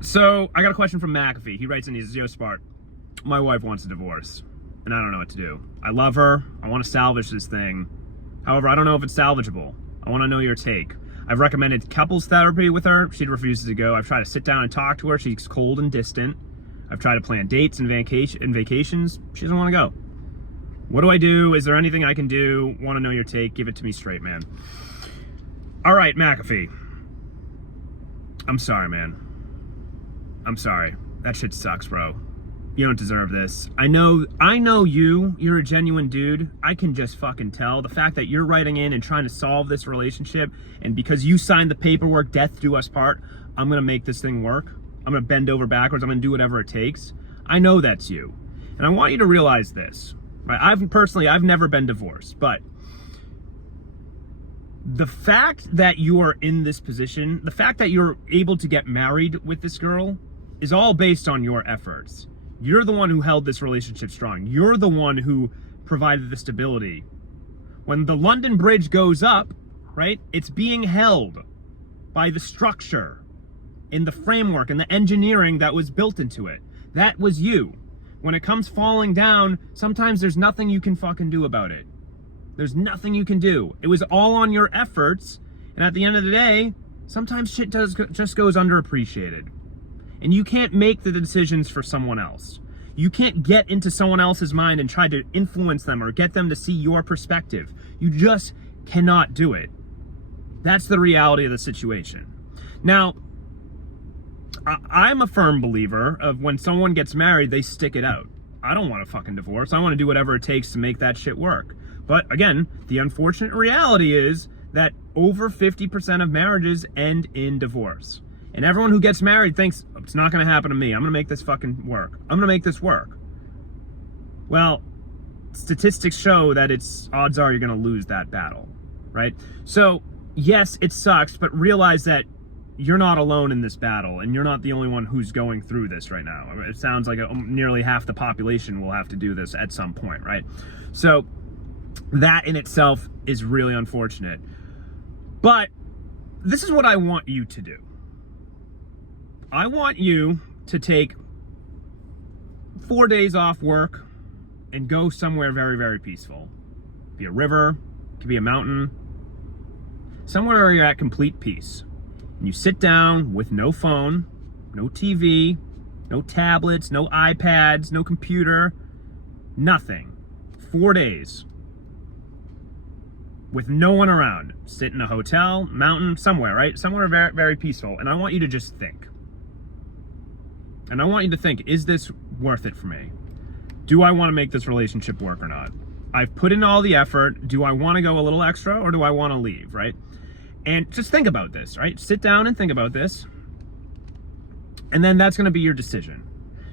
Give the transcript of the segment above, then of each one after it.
So, I got a question from McAfee. He writes in, he says, "Yo, Spart, my wife wants a divorce, and I don't know what to do. I love her. I want to salvage this thing. However, I don't know if it's salvageable. I want to know your take. I've recommended couples therapy with her. She refuses to go. I've tried to sit down and talk to her. She's cold and distant. I've tried to plan dates and vacations. She doesn't want to go. What do I do? Is there anything I can do? Want to know your take. Give it to me straight, man." All right, McAfee. I'm sorry, man. I'm sorry. That shit sucks, bro. You don't deserve this. I know you. You're a genuine dude. I can just fucking tell. The fact that you're writing in and trying to solve this relationship, and because you signed the paperwork, death do us part, I'm gonna make this thing work. I'm gonna bend over backwards. I'm gonna do whatever it takes. I know that's you. And I want you to realize this. Right? I've never been divorced, but the fact that you are in this position, the fact that you're able to get married with this girl is all based on your efforts. You're the one who held this relationship strong. You're the one who provided the stability. When the London Bridge goes up, right, it's being held by the structure in the framework and the engineering that was built into it. That was you. When it comes falling down, sometimes there's nothing you can fucking do about it. There's nothing you can do. It was all on your efforts, and at the end of the day, sometimes shit just goes underappreciated. And you can't make the decisions for someone else. You can't get into someone else's mind and try to influence them or get them to see your perspective. You just cannot do it. That's the reality of the situation. Now, I'm a firm believer of when someone gets married, they stick it out. I don't want a fucking divorce. I want to do whatever it takes to make that shit work. But again, the unfortunate reality is that over 50% of marriages end in divorce. And everyone who gets married thinks, it's not going to happen to me. I'm going to make this fucking work. I'm going to make this work. Well, statistics show that odds are you're going to lose that battle, right? So, yes, it sucks, but realize that you're not alone in this battle, and you're not the only one who's going through this right now. It sounds like nearly half the population will have to do this at some point, right? So, that in itself is really unfortunate. But this is what I want you to do. I want you to take 4 days off work and go somewhere very, very peaceful. It could be a river, it could be a mountain, somewhere where you're at complete peace. And you sit down with no phone, no TV, no tablets, no iPads, no computer, nothing. 4 days. With no one around. Sit in a hotel, mountain, somewhere, right? Somewhere very, very peaceful. And I want you to just think. And I want you to think, is this worth it for me? Do I want to make this relationship work or not? I've put in all the effort. Do I want to go a little extra, or do I want to leave, right? And just think about this, right? Sit down and think about this. And then that's going to be your decision.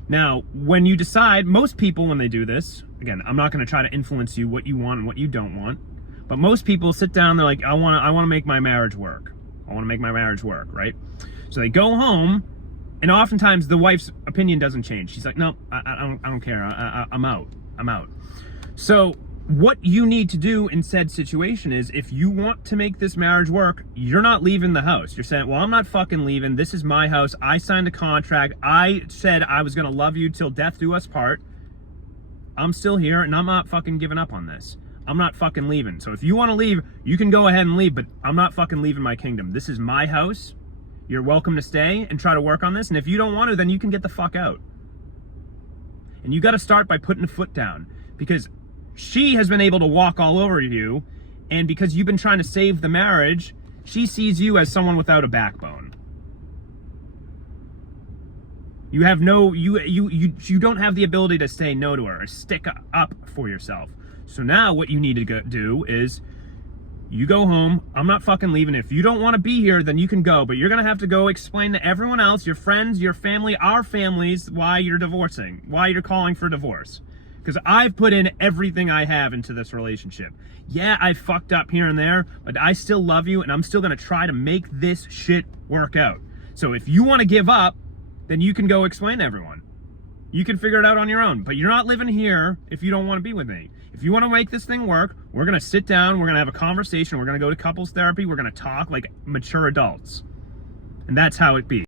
Now, when you decide, most people when they do this, again, I'm not going to try to influence you what you want and what you don't want, but most people sit down, they're like, I want to make my marriage work. I want to make my marriage work, right? So they go home, and oftentimes the wife's opinion doesn't change. She's like, no, I don't care. I'm out. I'm out. So what you need to do in said situation is, if you want to make this marriage work, you're not leaving the house. You're saying, well, I'm not fucking leaving. This is my house. I signed a contract. I said I was going to love you till death do us part. I'm still here, and I'm not fucking giving up on this. I'm not fucking leaving. So if you want to leave, you can go ahead and leave, but I'm not fucking leaving my kingdom. This is my house. You're welcome to stay and try to work on this. And if you don't want to, then you can get the fuck out. And you got to start by putting a foot down, because she has been able to walk all over you. And because you've been trying to save the marriage, she sees you as someone without a backbone. You have you don't have the ability to say no to her or stick up for yourself. So now what you need to do is, you go home. I'm not fucking leaving. If you don't want to be here, then you can go. But you're going to have to go explain to everyone else, your friends, your family, our families, why you're divorcing, why you're calling for divorce. Because I've put in everything I have into this relationship. Yeah, I fucked up here and there, but I still love you, and I'm still going to try to make this shit work out. So if you want to give up, then you can go explain to everyone. You can figure it out on your own. But you're not living here if you don't want to be with me. If you want to make this thing work, we're going to sit down, we're going to have a conversation, we're going to go to couples therapy, we're going to talk like mature adults. And that's how it be.